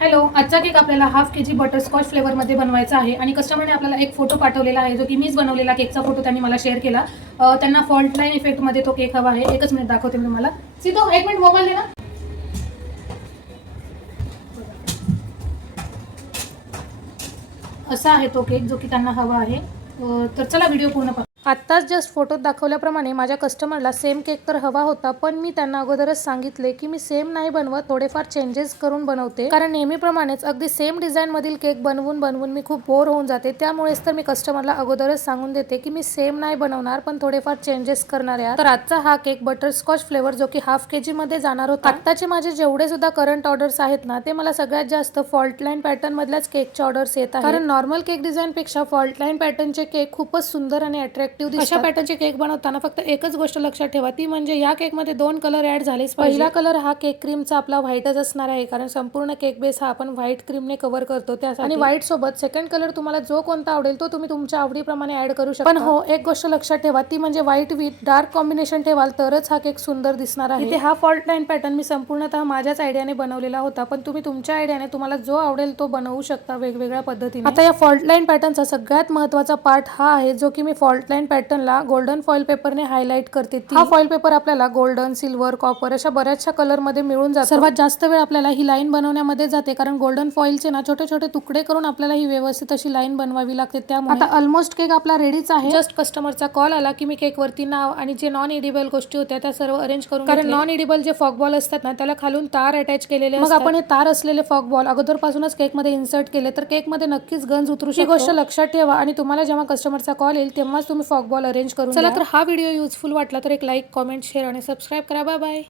Hello, आजचा cake आपल्याला half KG butterscotch फ्लेवरमध्ये बनवायचा आहे आणि कस्टमरने आपल्याला एक फोटो पाठवलेला आहे जो की मीच बनवलेला केकचा फोटो त्यांनी मला शेअर केला. त्यांना फॉल्ट लाईन इफेक्टमध्ये तो केक हवा आहे. एकच मिनिट दाखवते मी तुम्हाला. सीतो, एक मिनिट मोबाईल दे ना. असा आहे तो केक जो की त्यांना हवा आहे. तर चला व्हिडिओ पूर्ण पहा. आत्ताच जस्ट फोटोत दाखवल्याप्रमाणे माझ्या कस्टमरला सेम केक तर हवा होता, पण मी त्यांना अगोदरच सांगितले की मी सेम नाही बनवत, थोडेफार चेंजेस करून बनवते, कारण नेहमीप्रमाणेच अगदी सेम डिझाईन मधील केक बनवून बनवून मी खूप बोर होऊन जाते. त्यामुळेच तर मी कस्टमरला अगोदरच सांगून देते की मी सेम नाही बनवणार, पण थोडेफार चेंजेस करणार आहे. तर आजचा हा केक बटरस्कॉच फ्लेवर जो की हाफ केजी मध्ये जाणार होता. आत्ताचे माझे जेवढे सुद्धा करंट ऑर्डर्स आहेत ना, ते मला सगळ्यात जास्त फॉल्ट लाईन पॅटर्न मधल्याच केकचे ऑर्डर्स येत आहेत, कारण नॉर्मल केक डिझाईन पेक्षा फॉल्ट लाईन पॅटर्नचे केक खूपच सुंदर आणि अट्रॅक्टिव्ह दिसतात. अशा पॅटर्नचे केक बनवताना फक्त एकच गोष्ट लक्षात ठेवा, ती म्हणजे या केक मध्ये 2 कलर ऍड झालेच पाहिजे. पहिला कलर हा केक क्रीमचा आपला व्हाईटच असणार आहे, कारण संपूर्ण केक बेस हा आपण व्हाईट क्रीमने कव्हर करतो त्यासाठी. आणि व्हाईट सोबत सेकंड कलर तुम्हाला जो कोणता आवडेल तो तुम्ही तुमच्या आवडीप्रमाणे ऍड करू शकता. पण हो, एक गोष्ट लक्षात ठेवा, ती म्हणजे व्हाईट विथ डार्क कॉम्बिनेशन ठेवाल तरच हा केक सुंदर दिसणार आहे. इथे हा फॉल्ट लाईन पॅटर्न मी संपूर्णतः माझ्याच आयडियाने बनवलेला होता, पण तुम्ही तुमच्या आयडियाने तुम्हाला जो आवडेल तो बनवू शकता वेगवेगळ्या पद्धतीने. आता या फॉल्ट लाईन पॅटर्नचा सगळ्यात महत्त्वाचा पार्ट हा आहे, जो की मी फॉल्ट लाईन पॅटर्नला गोल्डन फॉइल पेपरने हायलाइट करते. हा फॉइल पेपर आपल्याला गोल्डन, सिल्वर, कॉपर अशा बऱ्याचशा कलर मध्ये मिळून जातो. सर्वात जास्त वेळ आपल्याला ही लाईन बनवण्यामध्ये जाते, कारण गोल्डन फॉइलचे ना छोटे छोटे तुकडे करून आपल्याला ही व्यवस्थित अशी लाईन बनवावी लागते. त्यामुळे आता ऑलमोस्ट केक आपला रेडीच आहे. जस्ट कस्टमरचा कॉल आला की मी केक वरती नाव आणि जे नॉन एडिबल गोष्टी होत्या त्या सर्व अरेंज करून, कारण नॉन एडिबल जे फॉक बॉल असतात ना, त्याला खालून तार अटॅच केलेले असतात. मग आपण हे तार असलेले फॉक बॉल अगोदरपासूनच केक मध्ये इन्सर्ट केले तर केक मध्ये नक्कीच गंज उतरू शकतो. ही गोष्ट लक्षात ठेवा आणि तुम्हाला जेव्हा कस्टमरचा कॉल येईल तेव्हाच तुम्ही फॉक बॉल अरेंज करून. चला, तर हा व्हिडिओ युजफुल वाटला तर एक लाईक, कॉमेंट, शेअर आणि सबस्क्राईब करा. Bye bye.